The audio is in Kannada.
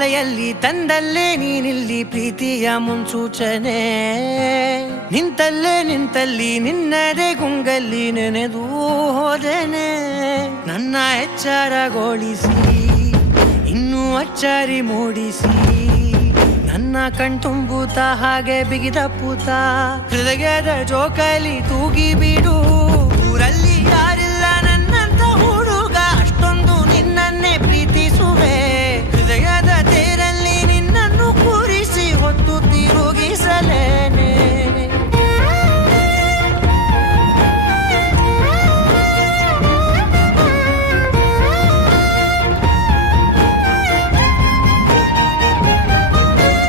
ಮಳೆಯಲ್ಲಿ ತಂದಲ್ಲೇ ನೀನಿಲ್ಲಿ ಪ್ರೀತಿಯ ಮುನ್ಸೂಚನೆ. ನಿಂತಲ್ಲಿ ನಿನ್ನದೇ ಗುಂಗಲ್ಲಿ ನೆನೆದು ಹೋದೆನೆ. ನನ್ನ ಎಚ್ಚರಗೊಳಿಸಿ ಇನ್ನೂ ಅಚ್ಚರಿ ಮೂಡಿಸಿ, ನನ್ನ ಕಣ್ತುಂಬುತ್ತ ಹಾಗೆ ಬಿಗಿದ ಪೂತ. ಹೃದಯದ ಜೋಕಾಲಿ ತೂಗಿ ಬಿಡು, ಊರಲ್ಲಿ ಯಾರಿಲ್ಲ ನನ್ನಂತ ಹುಡುಗ, ಅಷ್ಟೊಂದು ನಿನ್ನನ್ನೇ